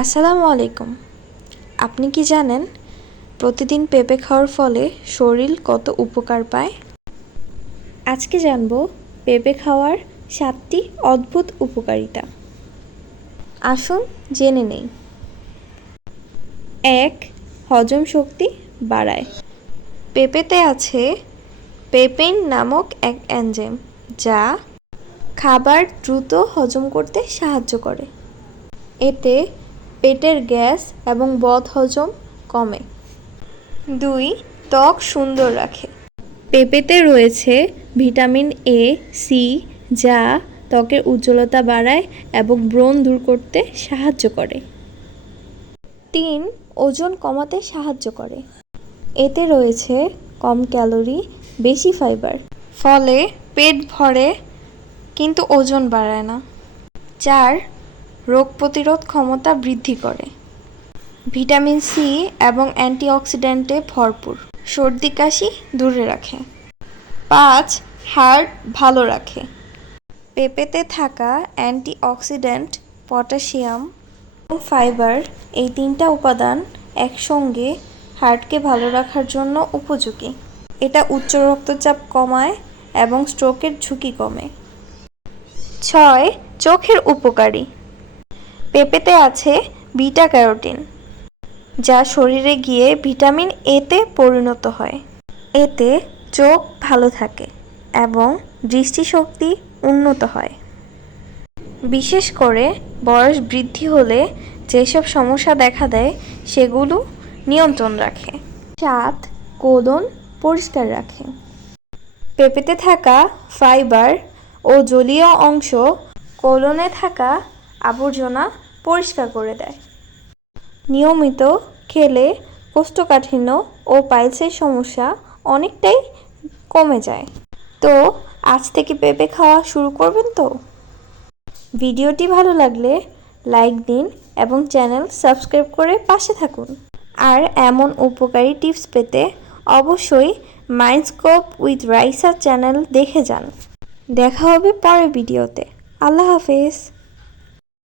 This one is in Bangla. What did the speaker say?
আসসালামু আলাইকুম। আপনি কি জানেন প্রতিদিন পেঁপে খাওয়ার ফলে শরীর কত উপকার পায়? আজকে জানব পেঁপে খাওয়ার সাতটি অদ্ভুত উপকারিতা। আসুন জেনে নেই। এক, হজম শক্তি বাড়ায়। পেঁপেতে আছে পেপেইন নামক এক এনজাইম যা খাবার দ্রুত হজম করতে সাহায্য করে। এতে পেটের গ্যাস এবং বদহজম কমে। দুই, ত্বক সুন্দর রাখে। পেঁপেতে রয়েছে ভিটামিন এ সি যা ত্বকের উজ্জ্বলতা বাড়ায় এবং ব্রণ দূর করতে সাহায্য করে। তিন, ওজন কমাতে সাহায্য করে। এতে রয়েছে কম ক্যালোরি, বেশি ফাইবার। ফলে পেট ভরে, কিন্তু ওজন বাড়ায় না। চার রোগ প্রতিরোধ ক্ষমতা বৃদ্ধি করে। ভিটামিন সি এবং অ্যান্টিঅক্সিডেন্টে ভরপুর। সর্দি কাশি দূরে রাখে। পাঁচ, হার্ট ভালো রাখে। পেঁপেতে থাকা অ্যান্টিঅক্সিডেন্ট, পটাশিয়াম এবং ফাইবার এই তিনটা উপাদান একসঙ্গে হার্টকে ভালো রাখার জন্য উপযোগী। এটা উচ্চ রক্তচাপ কমায় এবং স্ট্রোকের ঝুঁকি কমে। ছয়, চোখের উপকারী। পেঁপেতে আছে বিটা ক্যারোটিন, যা শরীরে গিয়ে ভিটামিন এতে পরিণত হয়। এতে চোখ ভালো থাকে এবং দৃষ্টিশক্তি উন্নত হয়। বিশেষ করে বয়স বৃদ্ধি হলে যেসব সমস্যা দেখা দেয়, সেগুলো নিয়ন্ত্রণ রাখে। সাত কোলন পরিষ্কার রাখে। পেঁপেতে থাকা ফাইবার ও জলীয় অংশ কোলনে থাকা আবর্জনা পরিষ্কার করে দেয়। নিয়মিত খেলে কোষ্ঠকাঠিন্য ও পাইলসের সমস্যা অনেকটাই কমে যায়। তো, আজ থেকে পেঁপে খাওয়া শুরু করবেন তো? ভিডিওটি ভালো লাগলে লাইক দিন এবং চ্যানেল সাবস্ক্রাইব করে পাশে থাকুন। আর এমন উপকারী টিপস পেতে অবশ্যই মাইন্ডস্কোপ উইথ রাইসা চ্যানেল দেখে যান। দেখা হবে পরের ভিডিওতে। আল্লাহ হাফেজ।